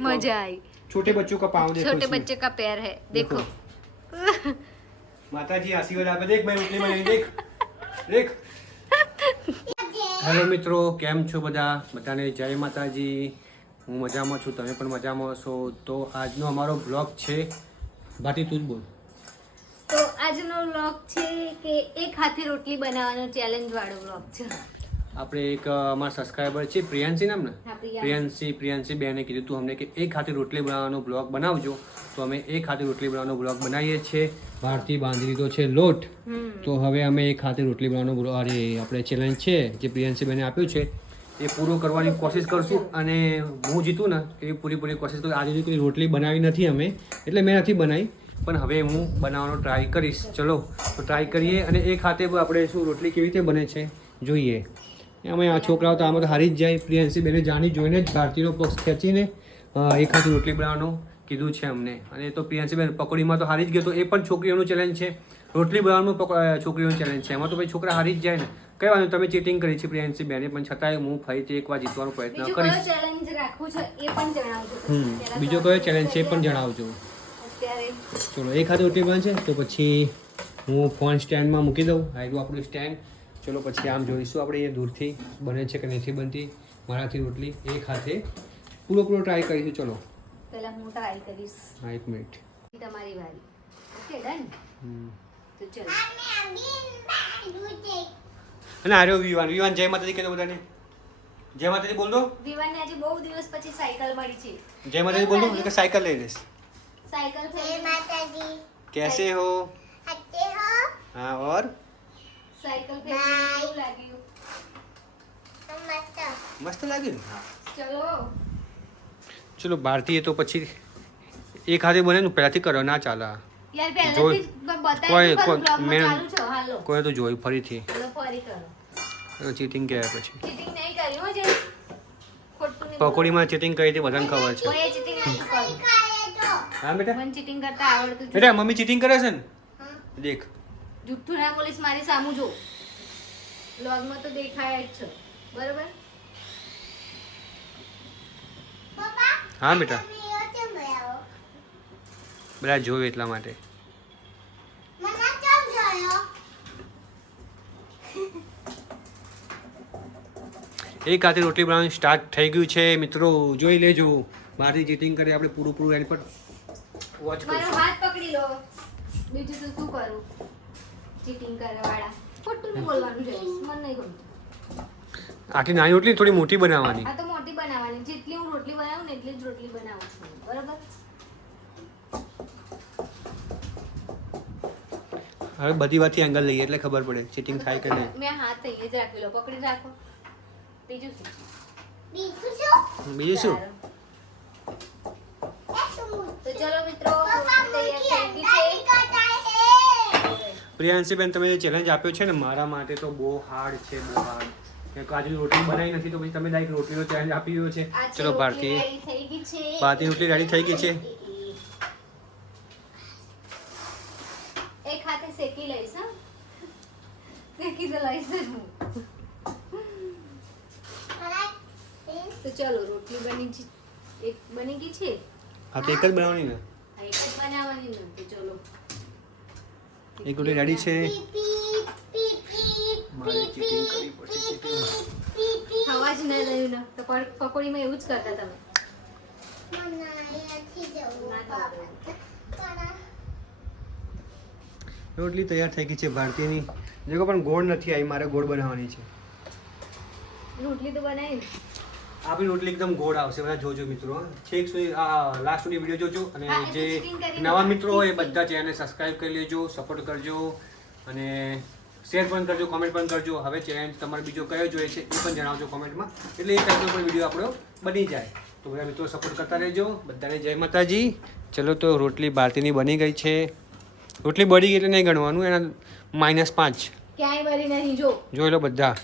मजा आई। छोटे बच्चों का पाँव देखो, छोटे बच्चे का पैर है, देखो। माताजी आशीर्वाद आपे। देख मैं रोटली बनाવી, देख देख। હેલો મિત્રો, કેમ છો બધા? બધાને જય માતાજી। હું મજામાં છું, તમે પણ મજામાં હશો। તો આજનો અમારો બ્લોગ છે, ભાતી તું જ બોલ। તો આજનો વ્લોગ છે કે એક હાથે રોટલી બનાવવાનો ચેલેન્જ વાળો વ્લોગ છે। આપણે એક અમારા સબસ્ક્રાઈબર છે પ્રિયાંશી નામ ને, હા, પ્રિયાંશી। પ્રિયાંશી બેને કીધું તું અમને કે એક હાથે રોટલી બનાવવાનો બ્લોગ બનાવજો, તો અમે એક હાથે રોટલી બનાવવાનો બ્લોગ બનાવીએ છીએ। બહારથી બાંધી લીધો છે લોટ, તો હવે અમે એક હાથે રોટલી બનાવવાનો આપણે ચેલેન્જ છે જે પ્રિયાંશી બેને આપ્યું છે એ પૂરો કરવાની કોશિશ કરશું, અને હું જીતું ને એ પૂરી કોશિશ કરું। આજે કોઈ રોટલી બનાવી નથી અમે, એટલે મેં નથી બનાવી, પણ હવે હું બનાવવાનો ટ્રાય કરીશ। ચલો તો ટ્રાય કરીએ, અને એક હાથે આપણે શું રોટલી કેવી રીતે બને છે જોઈએ। અમે આ છોકરાઓ તો આમાં તો હારી જ જાય। પ્રિયાંશી બેને જાણી જોઈને જ ભારતીયનો પક્ષ ખેંચીને એક હાથે રોટલી બનાવવાનું કીધું છે અમને, અને તો પ્રિયાંશી બેન પકોડીમાં તો હારી જ ગયો, તો એ પણ છોકરીઓનું ચેલેન્જ છે। રોટલી બનાવવાનું છોકરીઓનું ચેલેન્જ છે, એમાં તો ભાઈ છોકરા હારી જ જાય ને। કઈ વાંધો, તમે ચીટિંગ કરી છે પ્રિયાંશી બેને, પણ છતાંય હું ફરીથી એકવાર જીતવાનો પ્રયત્ન કરીશ। બીજો કયો ચેલેન્જ છે એ પણ જણાવજો। ચલો એક હાથે રોટલી બનશે તો પછી હું ફોન સ્ટેન્ડમાં મૂકી દઉં, આવ્યું આપણું સ્ટેન્ડ। ચલો પછી આમ જોઈશું આપણે એ દૂરથી બને છે કે નથી બનતી મારાથી રોટલી। એક હાથે પૂરો ટ્રાય કરીશું। ચલો પહેલા હું ટ્રાય કરીશ। હા, એક મિનિટ, તમારી વારી। Okay, done. તો ચલો। અને આર્યો વિવાન જય માતાજી કહેતો બધાને, જય માતાજી બોલ દો। વિવાનને આજે બહુ દિવસ પછી સાયકલ મળી છે। જય માતાજી બોલ દો, કે સાયકલ લઈ લઈશ। साइकिल जय माता दी। कैसे हो? अच्छे हो? हाँ, और साइकिल पे बाय। क्यों लागी हो? मस्त। मस्त लागी ને? હા चलो ચલો ભારતીય તો પછી એક હાથે બને ને પહેલાથી કરો, ના ચાલે। यार પહેલાથી બતાવી તો બ્લોગ માં ચાલુ છે। હાલો કોઈ તો જોયું ફરીથી ચલો ફરી કરો। ચીટિંગ કહેવાય પછી। ચીટિંગ નહીં કરી હો, જે ખોટું નહીં પકોડીમાં ચીટિંગ કરી હતી બધાને ખબર છે। કોઈ ચીટિંગ નથી કરી। હા બેટા, મને ચીટિંગ કરતા આવડતું છે। બેટા મમ્મી ચીટિંગ કરે છે ને, દેખ। જુઠ્ઠું ના બોલીશ, મારી સામું જો। બ્લોગ માં તો દેખાય જ છે, બરાબર? पापा હા બેટા, मैं चम गया। બધા જોયું એટલા માટે। मना चम गया। એક હાથે રોટલી બનાવવાનું સ્ટાર્ટ થઈ ગયું છે મિત્રો, જોઈ લેજો। બહારથી ચીટિંગ કરે આપણે પૂરું એની પર વોચ મારો કરશું। હાથ પકડી લો, બીજું તો શું કરું? ચીટિંગ કરવા વાળા ખોટું નહીં બોલવાનું છે, મને નહીં ગમતું। આખી નાની રોટલી થોડી મોટી બનાવવાની। આ તો મોટી બનાવવાની, જેટલી હું રોટલી બનાવું ને એટલી જ રોટલી બનાવું છું, બરાબર? હવે બધી વાતથી એંગલ લઈએ એટલે ખબર પડે ચીટિંગ થાય કે નહીં। મેં હાથ અહીંયા જ રાખી લો, પકડી રાખો। બીજું શું? बीजू जो? બીજું શું? સારું। ऐसे मुझे। તો ચલો મિત્રો, पापा રોટલી मुझे તૈયાર થઈ ગઈ अंदर છે। निकलता है। પ્રિયાંશીબેન તમે જે ચેલેન્જ આપ્યો છે ને મારા માટે તો બહુ હાર્ડ છે, બહુ હાર્ડ। કેમ કે આજે રોટલી બનાવી નથી, તો પછી તમે ડાયરેક્ટ રોટલીનો ચેલેન્જ આપી રહ્યો છે। આ છે ચલો રોટલી ભારતી, ready થઈ ગઈ છે। ભારતી રોટલી રેડી થઈ ગઈ છે। એક હાથે શેકી લઈશ, હા? શેકી તો લઈશ જ હું। તો ચલો રોટલી બની એક બની ગઈ છે। હા તો એક જ બનાવવાની ને, આ એક જ બનાવવાની ને, તો ચલો એક રોટલી રેડી છે। पी पी મારે ચીટિંગ કરવી પડશે, ચીટિંગ। ખાવા જ ન રહ્યું ને, તો પકોડીમાં એવું જ કરતા તમે। मना ये थी जाओ ના पापा। ખાવા। રોટલી તૈયાર થઈ ગઈ છે ભારતીયની। દેખો પણ ગોળ નથી આવી, મારે ગોળ બનાવવાની છે। રોટલી તો બનાવી ને। આપણી રોટલી એકદમ ગોળ આવશે, બધા જોજો મિત્રો। છેક સુધી આ લાસ્ટ સુધી વિડીયો જોજો, અને હા, એ તો જે ચીટિંગ કરીને નવા મિત્રો હોય એ ભારતી બધા ચેનલને સબસ્ક્રાઇબ કરી લેજો, સપોર્ટ કરજો, અને શેર પણ કરજો, કોમેન્ટ પણ કરજો। હવે ચેલેન્જ તમારે બીજો કયો જોઈએ છે એ પણ જણાવજો કોમેન્ટમાં, એટલે એ ટાઈપનો પણ વિડીયો આપણો બની જાય। તો બધા મિત્રો સપોર્ટ કરતા રહેજો। બધાને જય માતાજી। ચલો તો રોટલી ભારતીની બની ગઈ છે। રોટલી બળી ગઈ એટલે નહીં ગણવાનું, એના -5 ક્યાંય બરી નહીં, જો જોઈ લો બધા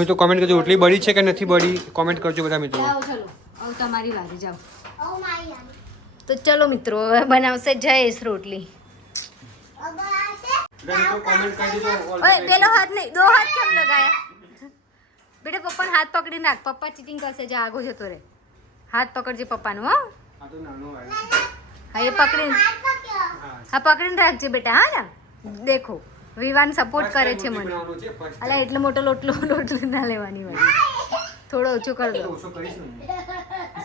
મિત્રો કોમેન્ટ કરજો રોટલી બળી છે કે નથી બળી, કોમેન્ટ કરજો બધા મિત્રો। જાઓ, ચલો હવે તમારી વારી, જાઓ। Oh my God. તો ચલો મિત્રો હવે બનાવશે જયેશ રોટલી. અગર આશે તો કોમેન્ટ કરી દેજો ઓય પેલો હાથ નહીં, દો હાથ કેમ લગાયા? બેટા પપ્પાનો હાથ પકડી નાખ, પપ્પા ચીટિંગ કરશે, જા આગો જતો રે. હાથ પકડજે પપ્પાનો. હો આ તો નાનો આવ્યો. હા એ પકડીને, હાથ પકડો હા પકડીને રાખજે બેટા. હા ને દેખો વિવાન સપોર્ટ કરે છે મને. બનાવવાનો છે ફર્સ્ટ અલા એટલો મોટો લોટલો ના લેવાની હોય, થોડો ઓછો કરી દો. ઓછો કરીશ ને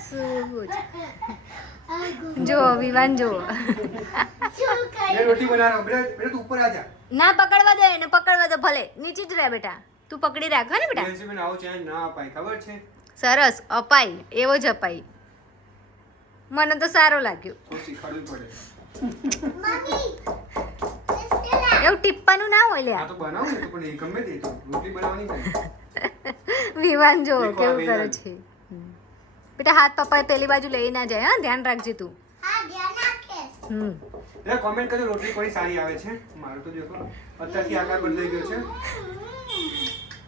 શું જો વિવાન જો શું કરે મેં રોટી બના રહા બેટા બેટા તું ઉપર આજા ના પકડવા દે એને, પકડવા દે ભલે નીચે જ રહે બેટા, તું પકડી રાખ. હે ને બેટા જેન્સી બેન આવો ચેન્જ ના અપાય ખબર છે સરસ અપાય, એવો જ અપાય. મને તો સારો લાગ્યો. તો શીખવાડવું પડે મમ્મી બિસ્કિટ એવું ટીપવાનું ના હોય આ લ્યા. તો બનાવું ને તો પણ એ ગમે તે તો રોટી બનાવવાની ને વિવાન જો દેખો આ કેવું કરે વિવાન. છે. બેટા હાથ પપ્પા પેલી બાજુ લઈ ના જાય. હા ધ્યાન રાખજે તું. હા ધ્યાન રાખે એટલે કોમેન્ટ કરજો રોટલી કોની સારી આવે છે. મારું તો દેખો અત્યારથી આકાર બદલાઈ ગયો છે.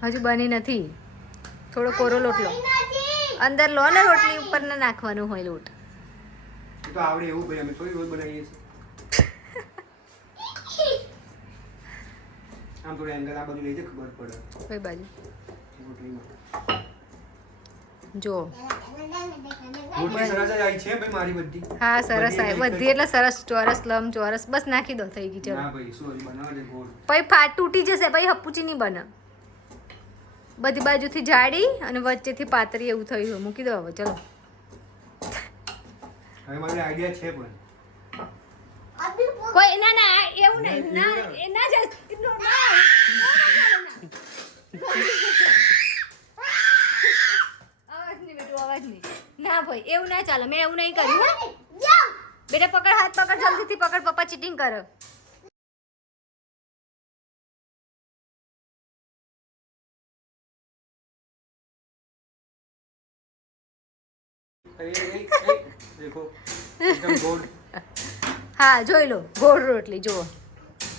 હજુ બની નથી, થોડો કોરો લોટ લો. નથી અંદર લો ને રોટલી ઉપર ના નાખવાનું હોય લોટ. એ તો આવડે એવું ભાઈ અમે થોડી રોજ બનાવીએ છીએ. આમ થોડું એંગલ આ બધું લઈ જાય ખબર પડે કઈ બાજુ રોટલીમાં. જો. રોટલી સરસ જ આવી છે ભાઈ મારી બધી. હા સરસ બધી આવે એક બધી, એટલે સરસ ચોરસ લંબ ચોરસ બસ નાખી દો, થઈ ગઈ. ચલો ના ભાઈ શું હજી બનાવવા દે ગોળ. પછી ફાટ તૂટી જશે, પછી હપુચી નહીં બને. બધી બાજુથી જાડી અને વચ્ચેથી પાતળી એવું થયું હોય. મૂકી દો હવે. ચલો હવે મારી આઈડિયા છે પણ અભી કોઈ ના ના એવું નહીં, ના એ ના જાય. નો, ના. અવાજ નહીં બેટું, અવાજ નહીં. ના ભાઈ એવું ના ચાલે, મેં એવું નહીં કર્યું. હો જાઓ બેટા પકડ, હાથ પકડ, જલ્દીથી પકડ, પપ્પા ચીટિંગ કરે. દેખો એકદમ ગોળ. હા જોઈ લો ગોળ રોટલી જુઓ.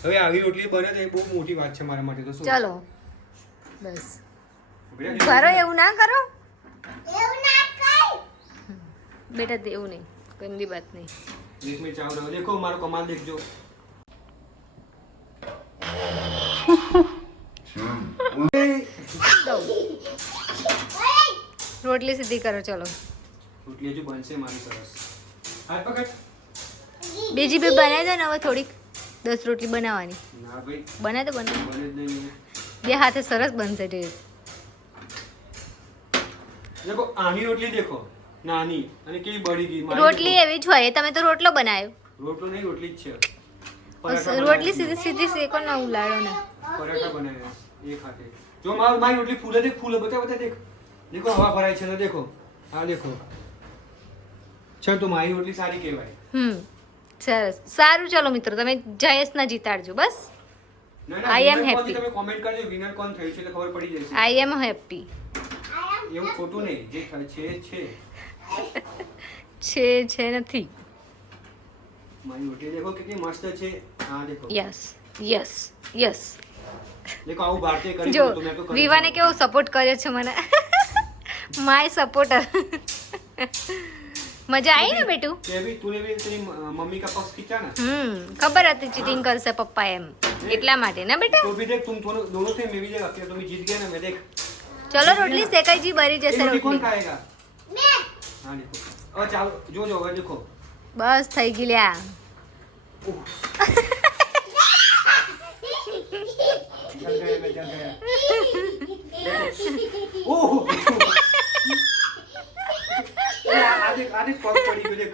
હવે આવી રોટલી બને તો એ બહુ મોટી વાત છે મારા માટે તો શું ચલો બસ બેટા, કરો, એવું ના કરો એવું ના કર બેટા, એવું નહીં, ગંદી બાત નહીં. એક મિનિટ ચાવ રહ્યો દેખો મારો કમાલ દેખજો. રોટલી સીધી કરો. ચલો રોટલી હજુ બનશે મારી સરસ. હાથ પકડ. બીજી બી બનાવી દો ને હવે થોડીક, 10 રોટલી બનાવવાની. ના ભાઈ બનાવી દો, બનાવી બને જ નહીં. બે હાથે સરસ બનશે. જે દેખો આની રોટલી દેખો નાની અને કેવી બળી ગઈ. મારી રોટલી દેખો. એવી જ હોય, તમે તો રોટલો બનાવ્યો. રોટલો નહીં રોટલી જ છે. પરાઠા રોટલી બનાવ્યા. સીધી સીધી શેકો ના ઉલાળો ને. પરાઠા બનાવ્યા એક હાથે. જો મારી રોટલી ફૂલે દેખ ફૂલે બતા બતા દેખ. દેખો હવા ભરાય છે ને દેખો. હા દેખો. ચાલ તો મારી રોટલી સારી કહેવાય. સરસ સારું. ચલો મિત્રો તમે જયેશના જીતાડજો બસ. ના I am winner કોણ happy. છે તમે કોમેન્ટ કરજો વિનર કોણ થયું છે એટલે ખબર પડી જશે. આઈ એમ હેપી. એવું ખોટું નહીં જે થાય છે છે નથી. મારી રોટલી દેખો કેટલી મસ્ત છે. હા દેખો યસ યસ યસ. દેખો આવું ભારતીય કરી જો તો મેં તો કરી વિવાને શકું. કેવો સપોર્ટ કર્યો છે મને. My supporter. મજા આવી ને બેટું? तूने भी तेरी मम्मी का पक्ष खींचा ना ખબર હતી ચીટિંગ કરશે પપ્પા એમ, એટલા માટે ને બેટા. तो भी देख तुम दोनों थे मैं भी देख अकेले तुम जीत गए ना मैं देख ચલો રોટલી શેકાઈ જી, બરી ये જશે रोटी कौन રોટલી. खाएगा मैं हाँ देखो और चालो जो अब देखो બસ થઈ ગઈ લ્યા. उह, चल गया मैं चल गया ओह आधे आधे पग पड़ी हुई देख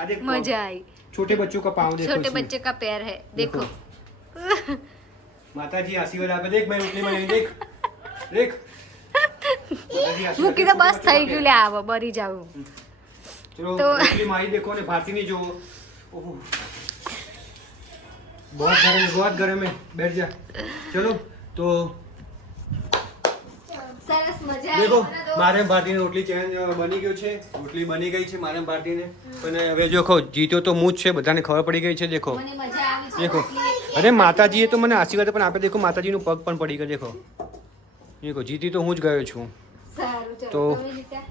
आधे पग। મજા आई. छोटे बच्चों का पाँव देखो छोटे इसमें। बच्चे का पैर है देखो. माता जी आशीर्वाद आपे देख मैं रोटली बनाई देख देख माताजी आशीर्वाद મૂકી તો दे, બસ छोटे થઈ बच्चों ગયું का લ્યા, આવો બરી જાવ. पैर। चलो तो- रोटली माई देखो ने भारती नहीं जो ओह बहुत गर्म है बैठ जा चलो तो સરસ મજા देखो मारे भारतीय रोटली चेंज बनी गयो છે રોટલી બની ગઈ છે મારે ભારતીને પણ હવે દેખો જીત્યો તો હું જ છે બધાને ખબર પડી ગઈ છે દેખો મને મજા આવી છે देखो રોટલી. अरे माताजीए तो મને આશીર્વાદ પણ આપે દેખો માતાજીનું પગ પણ પડી ગયો દેખો દેખો જીતી તો હું જ ગયો છું સારું ચલો તો- તમે જીત્યા.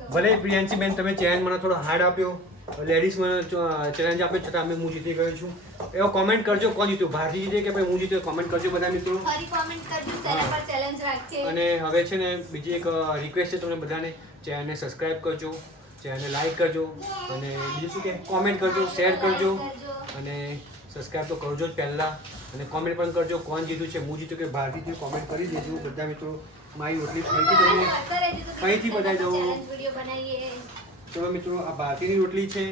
તો ભલે પ્રિયાંશી બેન તમે ચેલેન્જ મને થોડો હાર્ડ આપ્યો, લેડીઝ મને ચેલેન્જ આપ્યો છતાં અમે હું જીતી ગયો છું. એવો કોમેન્ટ કરજો કોણ જીત્યું, ભારતી જીતે કે ભાઈ હું જીત્યો, કોમેન્ટ કરજો બધા મિત્રો. ફરી કોમેન્ટ કરજો, ચેનલ પર ચેલેન્જ રાખજે. અને હવે છે ને બીજી એક રિક્વેસ્ટ છે તમને બધાને, ચેનલને સબસ્ક્રાઇબ કરજો, ચેનલને લાઈક કરજો અને બીજું શું કે કોમેન્ટ કરજો, શેર કરજો અને સબસ્ક્રાઇબ તો કરજો જ પહેલાં, અને કોમેન્ટ પણ કરજો કોણ જીત્યું છે, હું જીત્યું કે ભારતી જીત્યું, કોમેન્ટ કરી દેજો બધા મિત્રો. મારી રોટલી ફરીથી તમને ફરીથી બતાવી દઉં. ચેલેન્જ વિડિયો બનાવીએ. ચલો મિત્રો, આ ભારતીની રોટલી છે.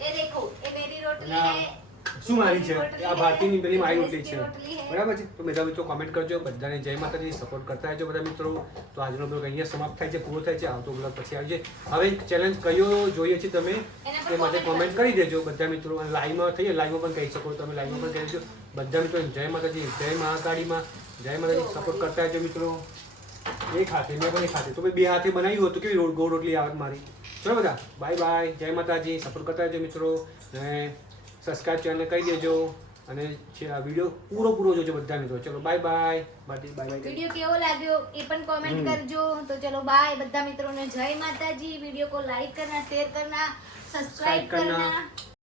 ये देखो ये मेरी रोटली ના, है. શું મારી છે? रोटली આ है, ભારતીની પેલી મારી રોટલી इसकी છે. रोटली है. બરાબર છે? તો બધા મિત્રો કોમેન્ટ કરજો, બધાને જય માતાજી, સપોર્ટ કરતા રહેજો બધા મિત્રો. તો આજનો બ્લોગ અહીંયા સમાપ્ત થાય છે, પૂરો થાય છે. આવતો બ્લોગ પછી આવજે. હવે ચેલેન્જ કયો જોઈએ છે તમે તે માટે કોમેન્ટ કરી દેજો બધા મિત્રો. અને લાઈવમાં થઈએ, લાઈવમાં પણ કહી શકો, તમે લાઈવમાં પણ કહી દેજો બધા મિત્રો. જય માતાજી, જય મહાકાળીમાં, જય માતાજી. સપોર્ટ કરતા રહેજો મિત્રો. એક હાથે મેં પણ એક હાથે તો બે હાથે બનાવ્યું હતું, કેવી ગોળ રોટલી આવત મારી. ચલો બધા બાય બાય, જય માતાજી. સપોર્ટ કરતા રહેજો મિત્રો અને સબસ્ક્રાઇબ ચેનલ કરી દેજો અને આ વિડીયો પૂરો જોજો બધા મિત્રો. ચલો bye bye, bye bye. Video કેવો લાગ્યો એ પણ કોમેન્ટ કરજો. તો ચલો બાય બધા મિત્રોને, જય માતાજી. वीडियो को लाइक करना, शेयर करना, सब्सक्राइब करना.